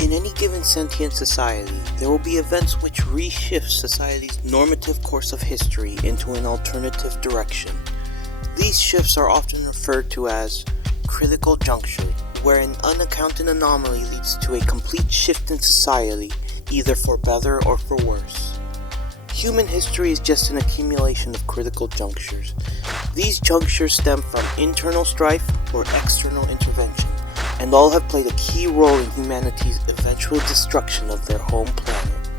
In any given sentient society, there will be events which reshift society's normative course of history into an alternative direction. These shifts are often referred to as critical juncture, where an unaccounted anomaly leads to a complete shift in society, either for better or for worse. Human history is just an accumulation of critical junctures. These junctures stem from internal strife or external intervention, and all have played a key role in humanity's eventual destruction of their home planet.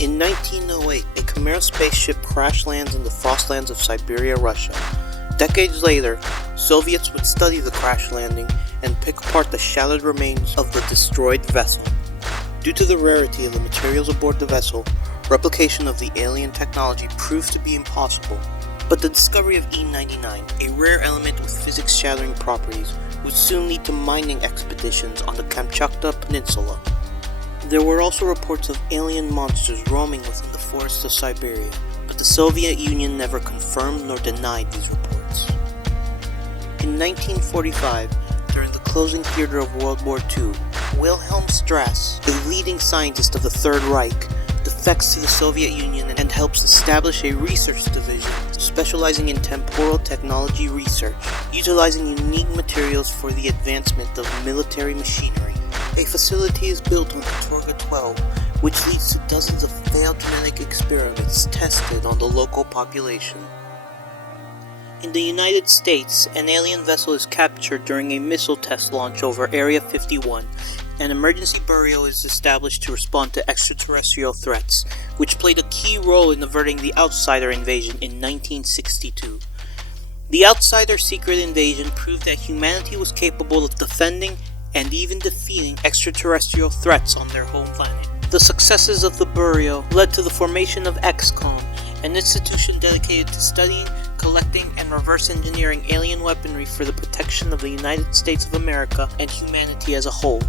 In 1908, a Chimera spaceship crash lands in the frostlands of Siberia, Russia. Decades later, Soviets would study the crash landing and pick apart the shattered remains of the destroyed vessel. Due to the rarity of the materials aboard the vessel, replication of the alien technology proved to be impossible. But the discovery of E99, a rare element with physics-shattering properties, would soon lead to mining expeditions on the Kamchatka Peninsula. There were also reports of alien monsters roaming within the forests of Siberia, but the Soviet Union never confirmed nor denied these reports. In 1945, during the closing theater of World War II, Wilhelm Strass, a leading scientist of the Third Reich, defects to the Soviet Union and helps establish a research division specializing in temporal technology research, utilizing unique materials for the advancement of military machinery. A facility is built on the Torga 12, which leads to dozens of failed genetic experiments tested on the local population. In the United States, an alien vessel is captured during a missile test launch over Area 51. An emergency bureau is established to respond to extraterrestrial threats, which played a key role in averting the Outsider invasion in 1962. The Outsider secret invasion proved that humanity was capable of defending and even defeating extraterrestrial threats on their home planet. The successes of the bureau led to the formation of XCOM, an institution dedicated to studying, collecting, and reverse engineering alien weaponry for the protection of the United States of America and humanity as a whole.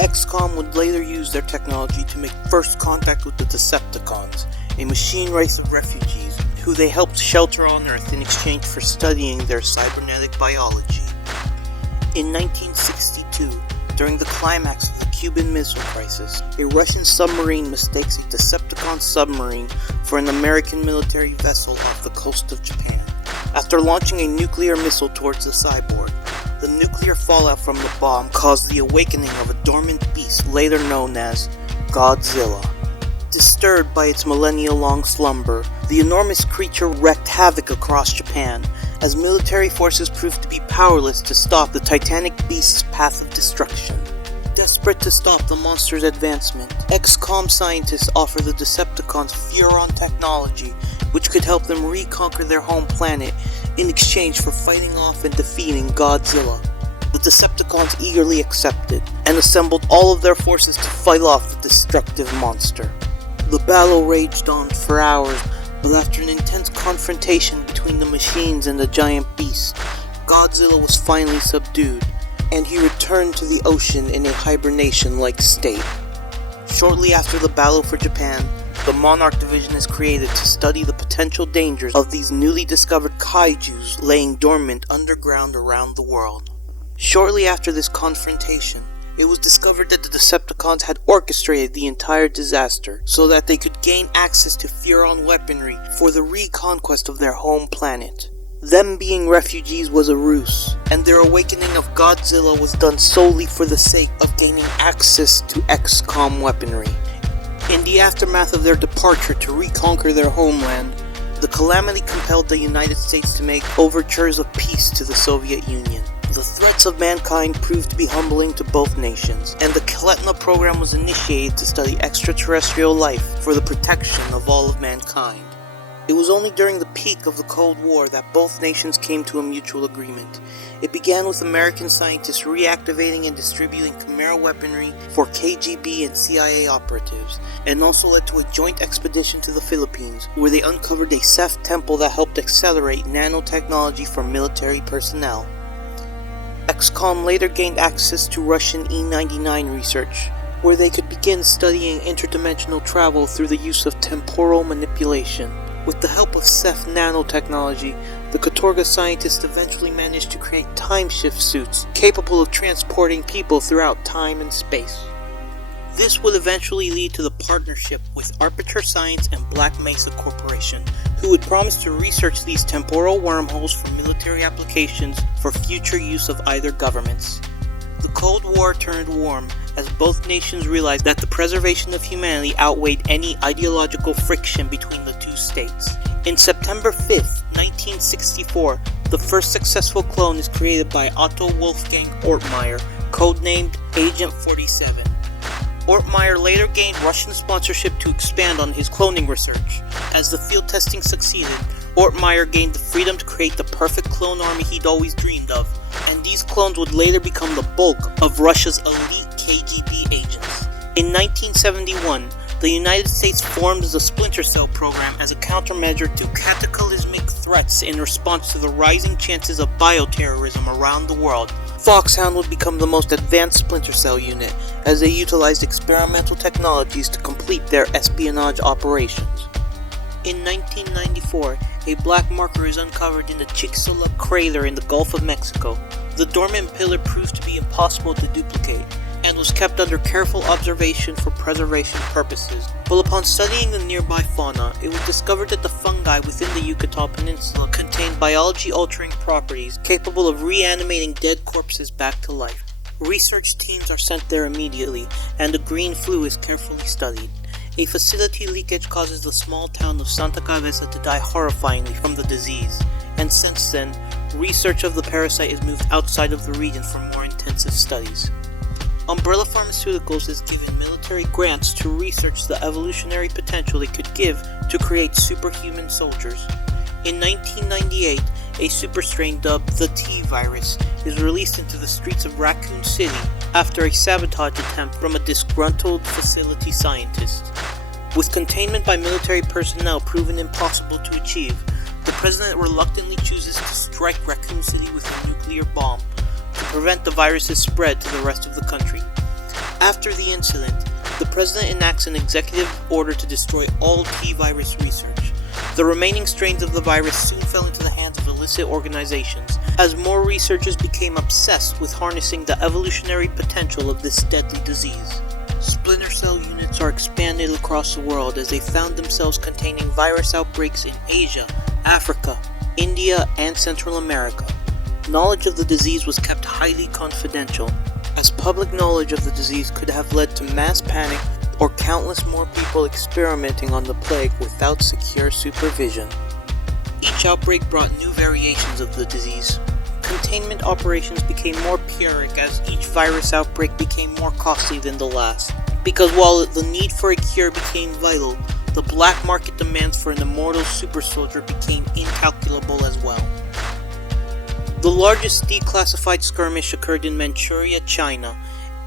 XCOM would later use their technology to make first contact with the Decepticons, a machine race of refugees who they helped shelter on Earth in exchange for studying their cybernetic biology. In 1962, during the climax of the Cuban Missile Crisis, a Russian submarine mistakes a Decepticon submarine for an American military vessel off the coast of Japan. After launching a nuclear missile towards the cyborg, the nuclear fallout from the bomb caused the awakening of a dormant beast later known as Godzilla. Disturbed by its millennia-long slumber, the enormous creature wreaked havoc across Japan, as military forces proved to be powerless to stop the titanic beast's path of destruction. Desperate to stop the monster's advancement, XCOM scientists offer the Decepticons Furon technology, which could help them reconquer their home planet in exchange for fighting off and defeating Godzilla. The Decepticons eagerly accepted, and assembled all of their forces to fight off the destructive monster. The battle raged on for hours, but after an intense confrontation between the machines and the giant beast, Godzilla was finally subdued, and he returned to the ocean in a hibernation-like state. Shortly after the battle for Japan, the Monarch Division is created to study the potential dangers of these newly discovered kaijus laying dormant underground around the world. Shortly after this confrontation, it was discovered that the Decepticons had orchestrated the entire disaster so that they could gain access to Furon weaponry for the reconquest of their home planet. Them being refugees was a ruse, and their awakening of Godzilla was done solely for the sake of gaining access to XCOM weaponry. In the aftermath of their departure to reconquer their homeland, the calamity compelled the United States to make overtures of peace to the Soviet Union. The threats of mankind proved to be humbling to both nations, and the Kaletna program was initiated to study extraterrestrial life for the protection of all of mankind. It was only during the peak of the Cold War that both nations came to a mutual agreement. It began with American scientists reactivating and distributing Chimera weaponry for KGB and CIA operatives, and also led to a joint expedition to the Philippines, where they uncovered a Ceph temple that helped accelerate nanotechnology for military personnel. XCOM later gained access to Russian E99 research, where they could begin studying interdimensional travel through the use of temporal manipulation. With the help of Ceph nanotechnology, the Katorga scientists eventually managed to create time shift suits capable of transporting people throughout time and space. This would eventually lead to the partnership with Arbiter Science and Black Mesa Corporation, who would promise to research these temporal wormholes for military applications for future use of either governments. The Cold War turned warm as both nations realized that the preservation of humanity outweighed any ideological friction between the two states. In September 5th, 1964, the first successful clone is created by Otto Wolfgang Ortmeyer, codenamed Agent 47. Ortmeyer later gained Russian sponsorship to expand on his cloning research. As the field testing succeeded, Ortmeyer gained the freedom to create the perfect clone army he'd always dreamed of, and these clones would later become the bulk of Russia's elite KGB agents. In 1971, the United States formed the Splinter Cell program as a countermeasure to cataclysmic threats in response to the rising chances of bioterrorism around the world. Foxhound would become the most advanced Splinter Cell unit, as they utilized experimental technologies to complete their espionage operations. In 1994, a black marker is uncovered in the Chicxulub crater in the Gulf of Mexico. The dormant pillar proved to be impossible to duplicate, and was kept under careful observation for preservation purposes. But upon studying the nearby fauna, it was discovered that the fungi within the Yucatan Peninsula contained biology-altering properties capable of reanimating dead corpses back to life. Research teams are sent there immediately, and the green flu is carefully studied. A facility leakage causes the small town of Santa Cabeza to die horrifyingly from the disease, and since then, research of the parasite is moved outside of the region for more intensive studies. Umbrella Pharmaceuticals is given military grants to research the evolutionary potential they could give to create superhuman soldiers. In 1998, a super strain dubbed the T virus is released into the streets of Raccoon City after a sabotage attempt from a disgruntled facility scientist. With containment by military personnel proven impossible to achieve, the president reluctantly chooses to strike Raccoon City with a nuclear bomb to prevent the virus's spread to the rest of the country. After the incident, the president enacts an executive order to destroy all T-virus research. The remaining strains of the virus soon fell into the hands of illicit organizations, as more researchers became obsessed with harnessing the evolutionary potential of this deadly disease. Splinter cell units are expanded across the world as they found themselves containing virus outbreaks in Asia, Africa, India, and Central America. Knowledge of the disease was kept highly confidential, as public knowledge of the disease could have led to mass panic or countless more people experimenting on the plague without secure supervision. Each outbreak brought new variations of the disease. Containment operations became more pyrrhic as each virus outbreak became more costly than the last, because while the need for a cure became vital, the black market demands for an immortal super soldier became incalculable as well. The largest declassified skirmish occurred in Manchuria, China.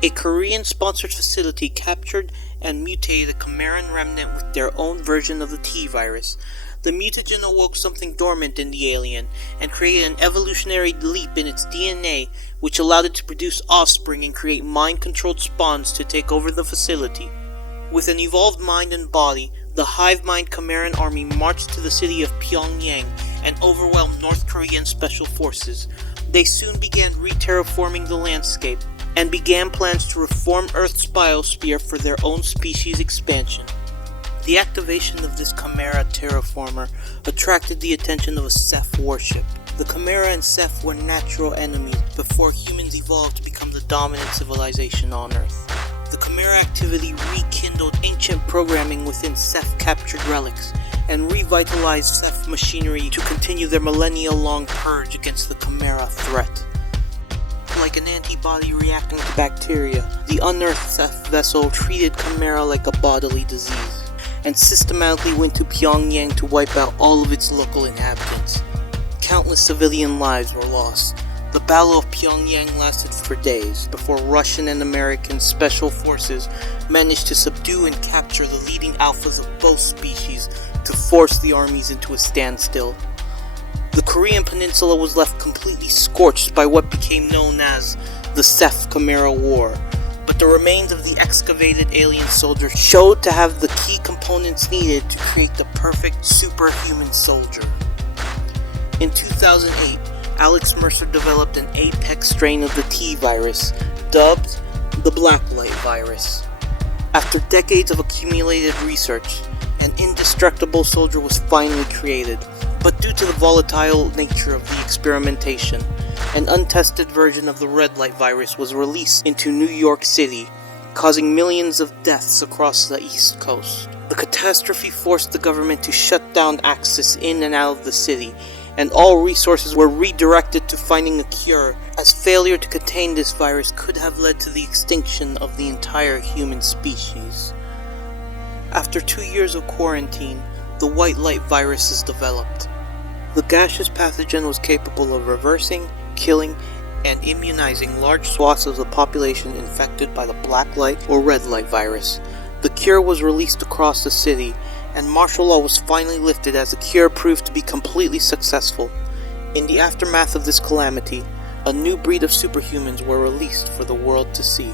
A Korean-sponsored facility captured and mutated a Chimeran remnant with their own version of the T-virus. The mutagen awoke something dormant in the alien, and created an evolutionary leap in its DNA, which allowed it to produce offspring and create mind-controlled spawns to take over the facility. With an evolved mind and body, the hive-mind Chimeran army marched to the city of Pyongyang and overwhelmed North Korean special forces. They soon began re-terraforming the landscape, and began plans to reform Earth's biosphere for their own species expansion. The activation of this Chimera terraformer attracted the attention of a Ceph warship. The Chimera and Ceph were natural enemies before humans evolved to become the dominant civilization on Earth. The Chimera activity rekindled ancient programming within Ceph-captured relics, and revitalized Ceph machinery to continue their millennia-long purge against the Chimera threat. Like an antibody reacting to bacteria, the unearthed Ceph vessel treated Chimera like a bodily disease, and systematically went to Pyongyang to wipe out all of its local inhabitants. Countless civilian lives were lost. The Battle of Pyongyang lasted for days, before Russian and American special forces managed to subdue and capture the leading alphas of both species to force the armies into a standstill. The Korean peninsula was left completely scorched by what became known as the Ceph-Chimera War, but the remains of the excavated alien soldier showed to have the key components needed to create the perfect superhuman soldier. In 2008, Alex Mercer developed an apex strain of the T virus, dubbed the Blacklight virus. After decades of accumulated research, an indestructible soldier was finally created, but due to the volatile nature of the experimentation, an untested version of the red light virus was released into New York City, causing millions of deaths across the East Coast. The catastrophe forced the government to shut down access in and out of the city, and all resources were redirected to finding a cure, as failure to contain this virus could have led to the extinction of the entire human species. After 2 years of quarantine, the white light virus is developed. The gaseous pathogen was capable of reversing, killing, and immunizing large swaths of the population infected by the black light or red light virus. The cure was released across the city, and martial law was finally lifted as the cure proved to be completely successful. In the aftermath of this calamity, a new breed of superhumans were released for the world to see.